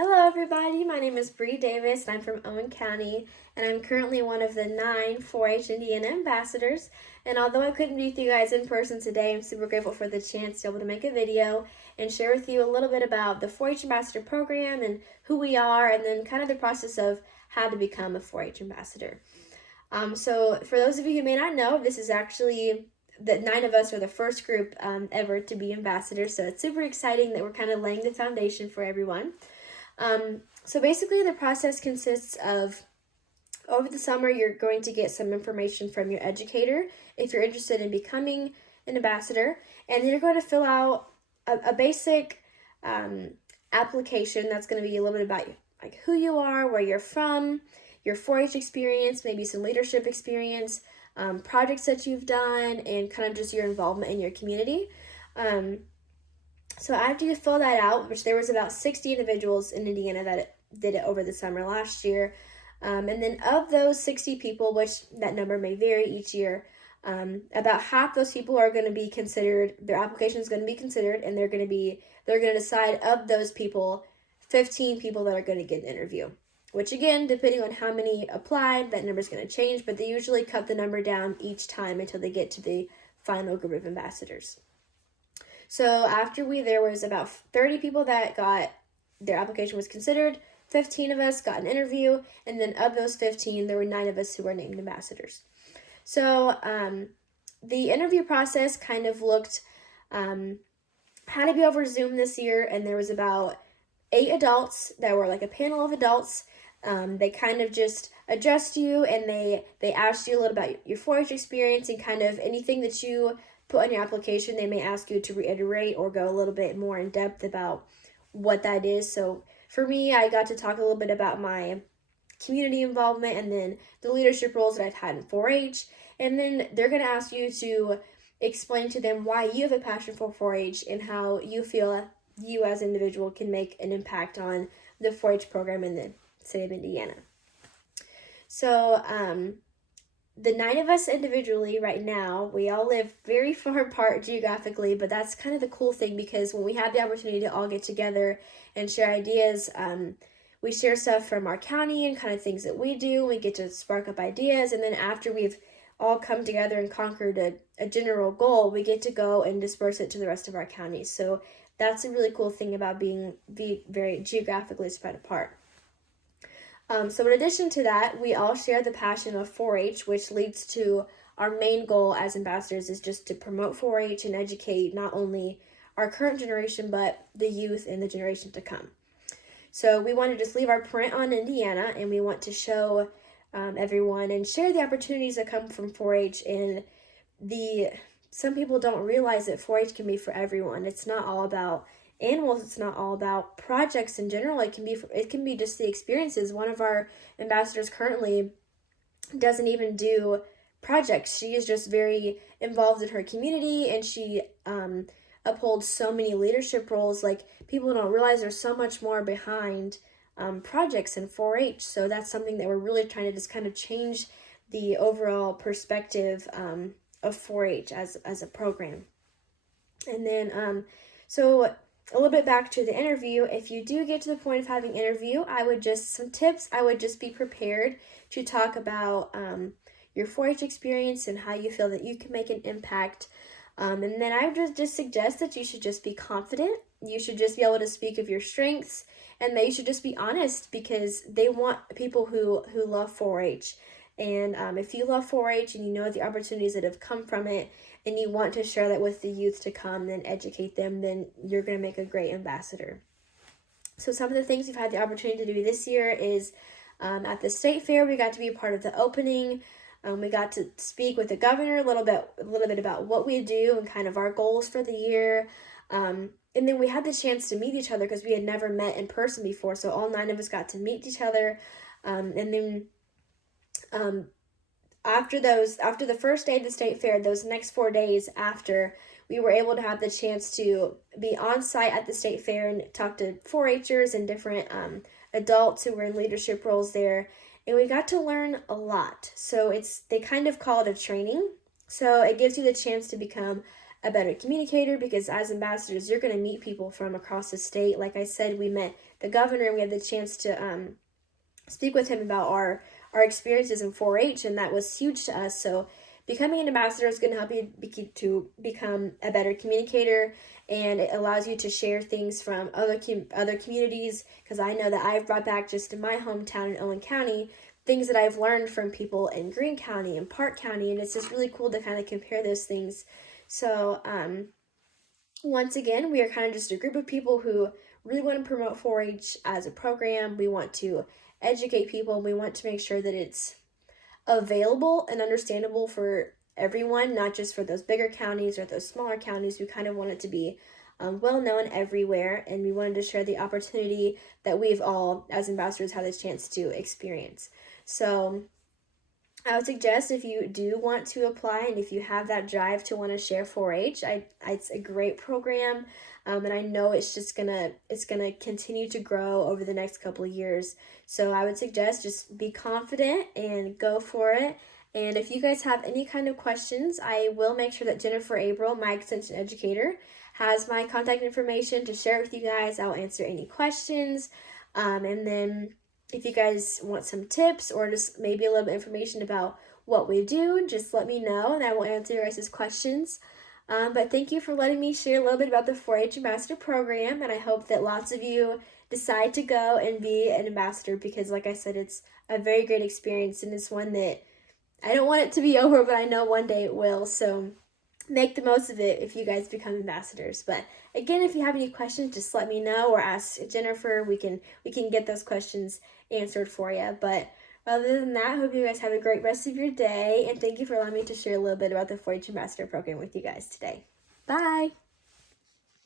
Hello everybody, my name is Bree Davis and I'm from Owen County and I'm currently one of the 9 4-H Indiana ambassadors. And although I couldn't be with you guys in person today, I'm super grateful for the chance to be able to make a video and share with you a little bit about the 4-H ambassador program and who we are, and then kind of the process of how to become a 4-H ambassador. So for those of you who may not know, this is actually the 9 of us are the first group ever to be ambassadors, so it's super exciting that we're kind of laying the foundation for everyone. So basically the process consists of, over the summer, you're going to get some information from your educator if you're interested in becoming an ambassador, and then you're going to fill out a basic application that's going to be a little bit about like who you are, where you're from, your 4-H experience, maybe some leadership experience, projects that you've done, and kind of just your involvement in your community. So after you fill that out, which there was about 60 individuals in Indiana that did it over the summer last year, and then of those 60 people, which that number may vary each year, about half those people are going to be considered, their application is going to be considered, and they're going to decide of those people, 15 people that are going to get an interview. Which again, depending on how many applied, that number is going to change, but they usually cut the number down each time until they get to the final group of ambassadors. So after there was about 30 people that got their application was considered, 15 of us got an interview, and then of those 15, there were 9 of us who were named ambassadors. So the interview process kind of looked, had to be over Zoom this year, and there was about 8 adults that were like a panel of adults. They kind of just addressed you, and they asked you a little about your 4-H experience and kind of anything that you put on your application. They may ask you to reiterate or go a little bit more in depth about what that is. So for me, I got to talk a little bit about my community involvement and then the leadership roles that I've had in 4-H. And then they're going to ask you to explain to them why you have a passion for 4-H and how you feel you as an individual can make an impact on the 4-H program in the state of Indiana. So the 9 of us individually right now, we all live very far apart geographically, but that's kind of the cool thing, because when we have the opportunity to all get together and share ideas, we share stuff from our county and kind of things that we do. We get to spark up ideas, and then after we've all come together and conquered a general goal, we get to go and disperse it to the rest of our counties. So that's a really cool thing about being very geographically spread apart. So in addition to that, we all share the passion of 4-H, which leads to our main goal as ambassadors is just to promote 4-H and educate not only our current generation, but the youth and the generation to come. So we want to just leave our print on Indiana, and we want to show everyone and share the opportunities that come from 4-H. And some people don't realize that 4-H can be for everyone. It's not all about animals, it's not all about projects in general. It can be just the experiences. One of our ambassadors currently doesn't even do projects. She is just very involved in her community, and she upholds so many leadership roles. Like, people don't realize there's so much more behind projects in 4-H. So that's something that we're really trying to just kind of change the overall perspective of 4-H as a program. And then so a little bit back to the interview. If you do get to the point of having an interview, some tips, I would just be prepared to talk about your 4-H experience and how you feel that you can make an impact. And then I would just suggest that you should just be confident. You should just be able to speak of your strengths, and that you should just be honest, because they want people who love 4-H. And if you love 4-H and you know the opportunities that have come from it, and you want to share that with the youth to come and educate them, then you're going to make a great ambassador. So some of the things we've had the opportunity to do this year is at the state fair, we got to be a part of the opening. We got to speak with the governor a little bit about what we do and kind of our goals for the year. And then we had the chance to meet each other, because we had never met in person before. So all 9 of us got to meet each other. And then after the first day of the state fair, those next 4 days after, we were able to have the chance to be on site at the state fair and talk to 4-Hers and different adults who were in leadership roles there. And we got to learn a lot. So they kind of call it a training. So it gives you the chance to become a better communicator, because as ambassadors, you're going to meet people from across the state. Like I said, we met the governor, and we had the chance to speak with him about our experiences in 4-H, and that was huge to us. So becoming an ambassador is going to help you to become a better communicator, and it allows you to share things from other communities, because I know that I've brought back just in my hometown in Owen County things that I've learned from people in Greene County and Park County, and it's just really cool to kind of compare those things. So once again, we are kind of just a group of people who really want to promote 4-H as a program. We want to educate people. We want to make sure that it's available and understandable for everyone, not just for those bigger counties or those smaller counties. We kind of want it to be well known everywhere, and we wanted to share the opportunity that we've all, as ambassadors, had this chance to experience. So I would suggest, if you do want to apply and if you have that drive to want to share 4-H, it's a great program, and I know it's gonna continue to grow over the next couple of years. So I would suggest just be confident and go for it. And if you guys have any kind of questions, I will make sure that Jennifer April, my extension educator, has my contact information to share it with you guys. I'll answer any questions, and then if you guys want some tips or just maybe a little bit of information about what we do, just let me know and I will answer your guys' questions. But thank you for letting me share a little bit about the 4-H Ambassador Program, and I hope that lots of you decide to go and be an ambassador, because like I said, it's a very great experience, and it's one that I don't want it to be over, but I know one day it will. So make the most of it if you guys become ambassadors. But again, if you have any questions, just let me know or ask Jennifer. We can get those questions answered for you. But other than that, I hope you guys have a great rest of your day, and thank you for allowing me to share a little bit about the 4-H Ambassador Program with you guys today. Bye!